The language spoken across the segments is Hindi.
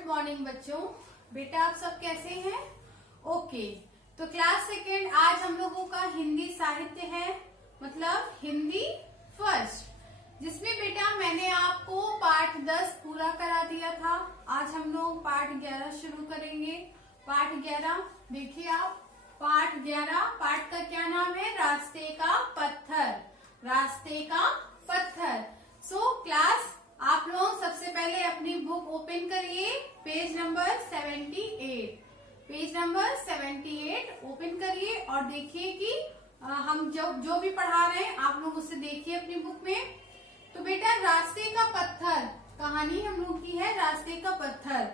गुड मॉर्निंग बच्चों। बेटा आप सब कैसे हैं? ओके, तो क्लास सेकेंड आज हम लोगों का हिंदी साहित्य है, मतलब हिंदी फर्स्ट, जिसमें बेटा मैंने आपको पाठ 10 पूरा करा दिया था। आज हम लोग पाठ 11 शुरू करेंगे। पाठ 11 देखिए आप, पाठ 11 पाठ का क्या नाम है? रास्ते का पत्थर। रास्ते का पत्थर। सो क्लास आप लोग सबसे पहले अपनी बुक ओपन करिए, page number 78। Page number 78 open करिए और देखिए कि हम जो भी पढ़ा रहे हैं आप लोग उससे देखिए अपनी बुक में। तो बेटा रास्ते का पत्थर कहानी हम लोग की है, रास्ते का पत्थर।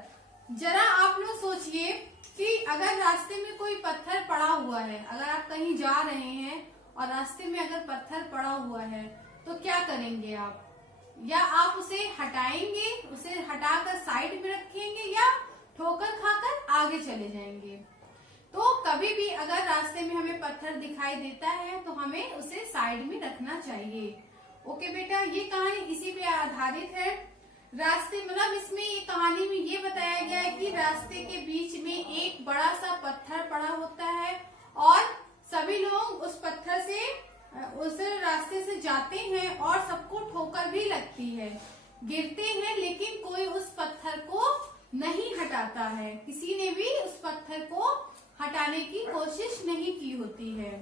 जरा आप लोग सोचिए कि अगर रास्ते में कोई पत्थर पड़ा हुआ है, अगर आप कहीं जा रहे हैं और रास्ते में अगर पत्थर पड़ा हुआ है तो क्या करेंगे आप? या आप उसे हटाएंगे, उसे हटाकर साइड में रखेंगे, या ठोकर खाकर आगे चले जाएंगे? तो कभी भी अगर रास्ते में हमें पत्थर दिखाई देता है तो हमें उसे साइड में रखना चाहिए। ओके बेटा, ये कहानी इसी पे आधारित है। रास्ते मतलब इसमें ये कहानी में ये बताया गया है कि रास्ते के बीच में एक बड़ा सा पत्थर पड़ा होता है और सभी लोग उस पत्थर से उस रास्ते से जाते हैं और सबको ठोकर भी लगती है, गिरते हैं, लेकिन कोई उस पत्थर को नहीं हटाता है। किसी ने भी उस पत्थर को हटाने की कोशिश नहीं की होती है।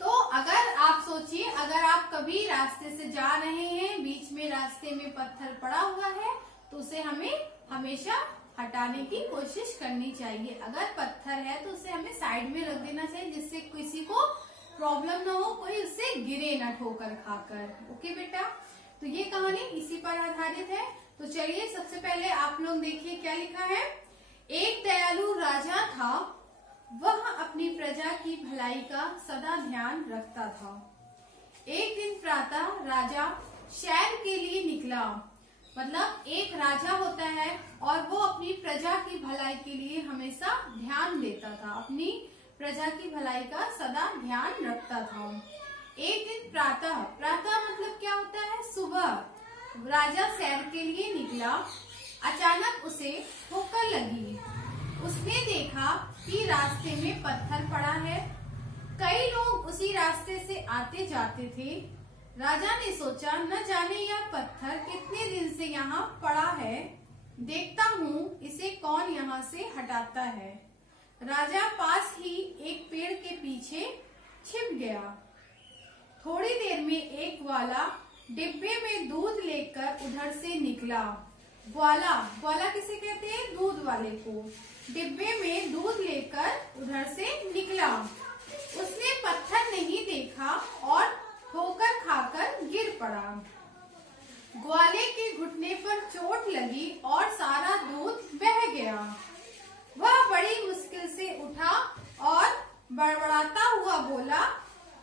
तो अगर आप सोचिए, अगर आप कभी रास्ते से जा रहे हैं, बीच में रास्ते में पत्थर पड़ा हुआ है, तो उसे हमें हमेशा हटाने की कोशिश करनी चाहिए। अगर पत्थर है तो उसे हमें साइड में रख देना चाहिए, जिससे किसी को प्रॉब्लम ना हो, कोई उससे गिरे ना ठोकर खाकर। ओके बेटा, तो ये कहानी इसी पर आधारित है। तो चलिए सबसे पहले आप लोग देखिए क्या लिखा है। एक दयालु राजा था, वह अपनी प्रजा की भलाई का सदा ध्यान रखता था। एक दिन प्रातः राजा सैर के लिए निकला। मतलब एक राजा होता है और वो अपनी प्रजा की भलाई के लिए हमेशा ध्यान देता था, अपनी प्रजा की भलाई का सदा ध्यान रखता था। एक दिन प्रातः, प्रातः मतलब क्या होता है? सुबह। राजा सैर के लिए निकला, अचानक उसे ठोकर लगी। उसने देखा कि रास्ते में पत्थर पड़ा है। कई लोग उसी रास्ते से आते जाते थे। राजा ने सोचा, न जाने यह पत्थर कितने दिन से यहाँ पड़ा है, देखता हूँ इसे कौन यहाँ से हटाता है। राजा पास ही एक पेड़ के पीछे छिप गया। थोड़ी देर में एक ग्वाला डिब्बे में दूध लेकर उधर से निकला। ग्वाला, ग्वाला किसे कहते हैं? दूध वाले को। डिब्बे में दूध लेकर उधर से निकला। उसने पत्थर नहीं देखा और ठोकर खाकर गिर पड़ा। ग्वाले के घुटने पर चोट लगी और सारा दूध बह गया। वह बड़ी मुश्किल से उठा और बड़बड़ाता हुआ बोला,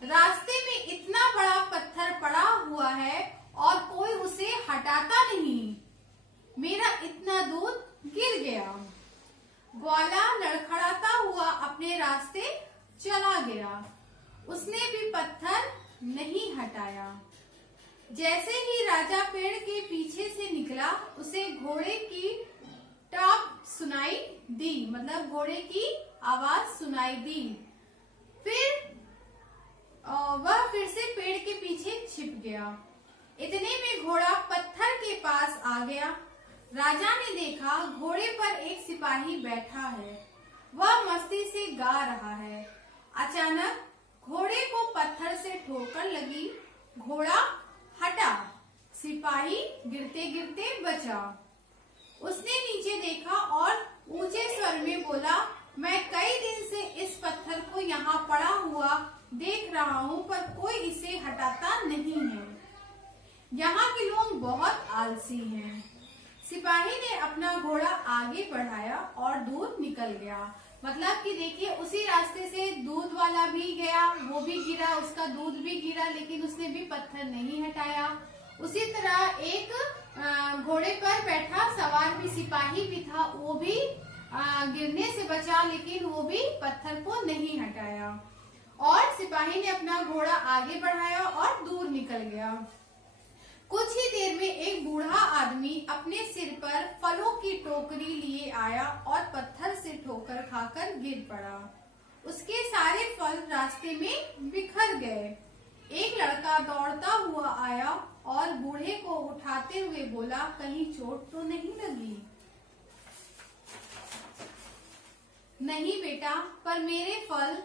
रास्ते में इतना बड़ा पत्थर पड़ा हुआ है और कोई उसे हटाता नहीं, मेरा इतना दूध गिर गया। ग्वाला लड़खड़ाता हुआ अपने रास्ते चला गया। उसने भी पत्थर नहीं हटाया। जैसे ही राजा पेड़ के पीछे से निकला, उसे घोड़े की टाप सुनाई दी, मतलब घोड़े की आवाज सुनाई दी। फिर वह फिर से पेड़ के पीछे छिप गया। इतने में घोड़ा पत्थर के पास आ गया। राजा ने देखा घोड़े पर एक सिपाही बैठा है, वह मस्ती से गा रहा है। अचानक घोड़े को पत्थर से ठोकर लगी, घोड़ा हटा, सिपाही गिरते गिरते बचा। उसने नीचे देखा और ऊंचे स्वर में बोला, मैं कई दिन से इस पत्थर को यहाँ पड़ा हुआ देख रहा हूँ, पर कोई इसे हटाता नहीं है। यहाँ के लोग बहुत आलसी हैं। सिपाही ने अपना घोड़ा आगे बढ़ाया और दूध निकल गया। मतलब कि देखिए उसी रास्ते से दूध वाला भी गया, वो भी गिरा, उसका दूध भी गिरा, लेकिन उसने भी पत्थर नहीं हटाया। उसी तरह एक घोड़े पर बैठा सवार भी सिपाही भी था, वो भी गिरने से बचा, लेकिन वो भी पत्थर को नहीं हटाया। और सिपाही ने अपना घोड़ा आगे बढ़ाया और दूर निकल गया। कुछ ही देर में एक बूढ़ा आदमी अपने सिर पर फलों की टोकरी लिए आया और पत्थर से ठोकर खाकर गिर पड़ा। उसके सारे फल रास्ते में बिखर गए। एक लड़का दौड़ता हुआ आया और बूढ़े को उठाते हुए बोला, कहीं चोट तो नहीं लगी? नहीं बेटा, पर मेरे फल।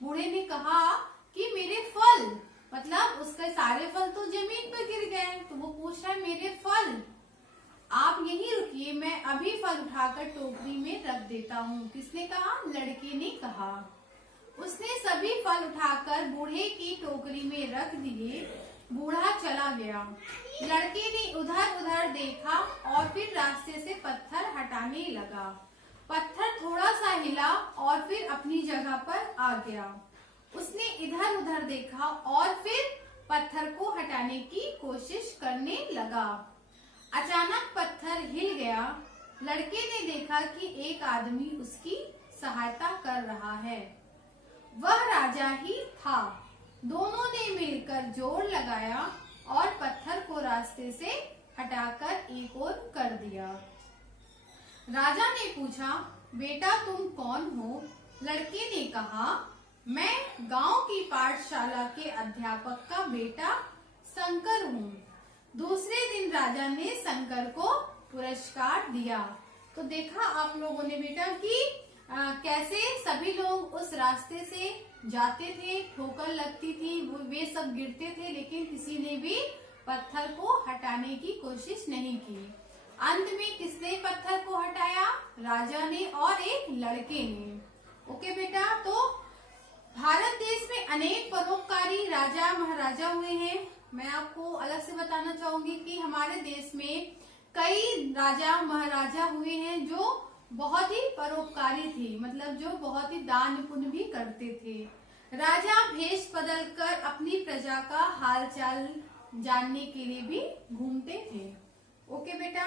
बूढ़े ने कहा कि मेरे फल, मतलब उसके सारे फल तो जमीन पर गिर गए। तो वो पूछ रहा है, मेरे फल? आप यहीं रुकिए, मैं अभी फल उठाकर टोकरी में रख देता हूँ। किसने कहा? लड़के ने कहा। उसने सभी फल उठाकर बूढ़े की टोकरी में रख दिए। बूढ़ा चला गया। लड़के ने उधर उधर देखा और फिर रास्ते से पत्थर हटाने लगा। पत्थर थोड़ा सा हिला और फिर अपनी जगह पर आ गया। उसने इधर उधर देखा और फिर पत्थर को हटाने की कोशिश करने लगा। अचानक पत्थर हिल गया। लड़के ने देखा कि एक आदमी उसकी सहायता कर रहा है। वह राजा ही था। दोनों ने मिलकर जोर लगाया और पत्थर को रास्ते से हटाकर एक ओर कर दिया। राजा ने पूछा, बेटा तुम कौन हो? लड़के ने कहा, मैं गांव की पाठशाला के अध्यापक का बेटा शंकर हूँ। दूसरे दिन राजा ने शंकर को पुरस्कार दिया। तो देखा आप लोगों ने बेटा कि कैसे सभी लोग उस रास्ते से जाते थे, ठोकर लगती थी, वे सब गिरते थे, लेकिन किसी ने भी पत्थर को हटाने की कोशिश नहीं की। अंत में किसने पत्थर को हटाया? राजा ने और एक लड़के ने। ओके बेटा, तो भारत देश में अनेक परोपकारी राजा महाराजा हुए हैं। मैं आपको अलग से बताना चाहूंगी कि हमारे देश में कई राजा महाराजा हुए हैं जो बहुत ही परोपकारी थे, मतलब जो बहुत ही दान पुण्य भी करते थे। राजा भेष बदलकर अपनी प्रजा का हालचाल जानने के लिए भी घूमते थे। ओके बेटा,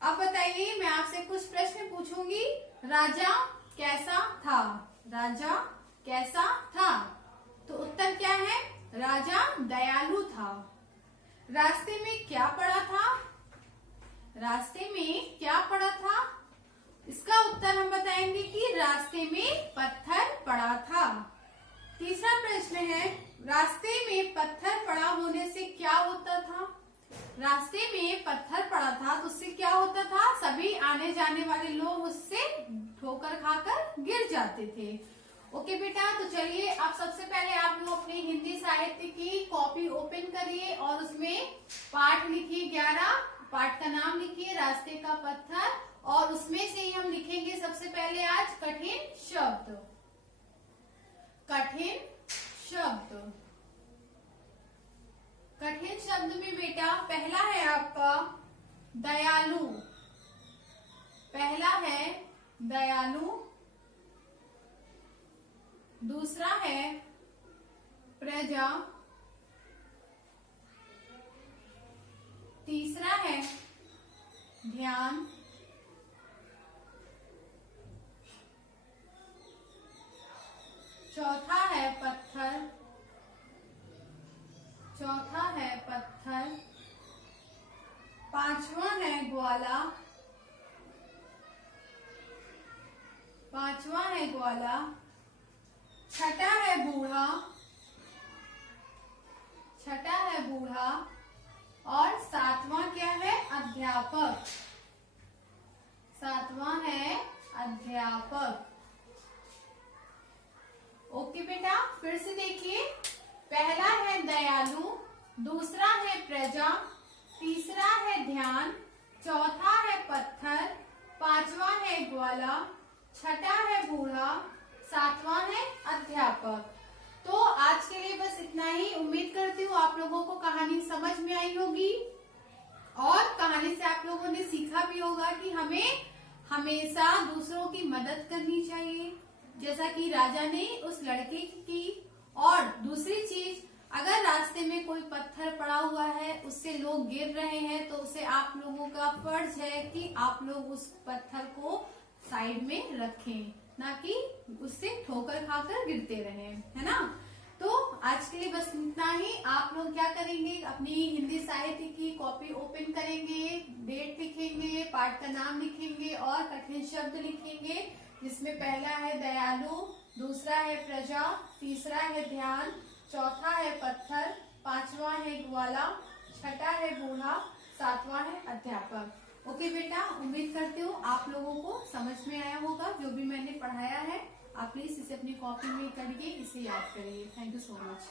अब बताइए, मैं आपसे कुछ प्रश्न पूछूंगी। राजा कैसा था? राजा कैसा था? तो उत्तर क्या है? राजा दयालु था। रास्ते में क्या पड़ा था? रास्ते में क्या पड़ा था? इसका उत्तर हम बताएंगे कि रास्ते में पत्थर पड़ा था। तीसरा प्रश्न है, रास्ते में पत्थर पड़ा होने से क्या होता था? रास्ते में पत्थर पड़ा था तो उससे क्या होता था? सभी आने जाने वाले लोग उससे ठोकर खाकर गिर जाते थे। ओके बेटा, तो चलिए अब सबसे पहले आप लोग अपने हिंदी साहित्य की कॉपी ओपन करिए और उसमें पाठ लिखिए 11। पाठ का नाम लिखिए रास्ते का पत्थर, और उसमें से ही हम लिखेंगे सबसे पहले आज कठिन शब्द। कठिन शब्द। कठिन शब्द में बेटा पहला है आपका दयालु। पहला है दयालु। दूसरा है प्रजा। तीसरा है ध्यान। चौथा है पत्थर। चौथा है पत्थर। पांचवा है ग्वाला। पांचवा है ग्वाला। छठा है बूढ़ा। छठा है बूढ़ा। और सातवां क्या है? अध्यापक। सातवां है अध्यापक। ओके बेटा, फिर से देखिए, पहला है दयालु, दूसरा है प्रजा, तीसरा है ध्यान, चौथा है पत्थर, पांचवा है ग्वाला, छठा है बूढ़ा, सातवां है अध्यापक। तो आज के लिए बस इतना ही। उम्मीद करती हूँ आप लोगों को कहानी समझ में आई होगी और कहानी से आप लोगों ने सीखा भी होगा कि हमें हमेशा दूसरों की मदद करनी चाहिए, जैसा कि राजा ने उस लड़के की। और दूसरी चीज, अगर रास्ते में कोई पत्थर पड़ा हुआ है, उससे लोग गिर रहे हैं, तो उसे आप लोगों का फर्ज है कि आप लोग उस पत्थर को साइड में रखें, ना कि उससे ठोकर खाकर गिरते रहें, है ना। तो तो आज के लिए बस इतना ही। आप लोग क्या करेंगे, अपनी हिंदी साहित्य की कॉपी ओपन करेंगे, डेट लिखेंगे, पाठ का नाम लिखेंगे और कठिन शब्द लिखेंगे, जिसमें पहला है दयालु, दूसरा है प्रजा, तीसरा है ध्यान, चौथा है पत्थर, पांचवा है ग्वाला, छठा है बूढ़ा, सातवां है अध्यापक। ओके बेटा, उम्मीद करती हूँ आप लोगों को समझ में आया होगा जो भी मैंने पढ़ाया है। आप प्लीज इसे अपनी कॉपी में करके इसे याद करिए। Thank you so much.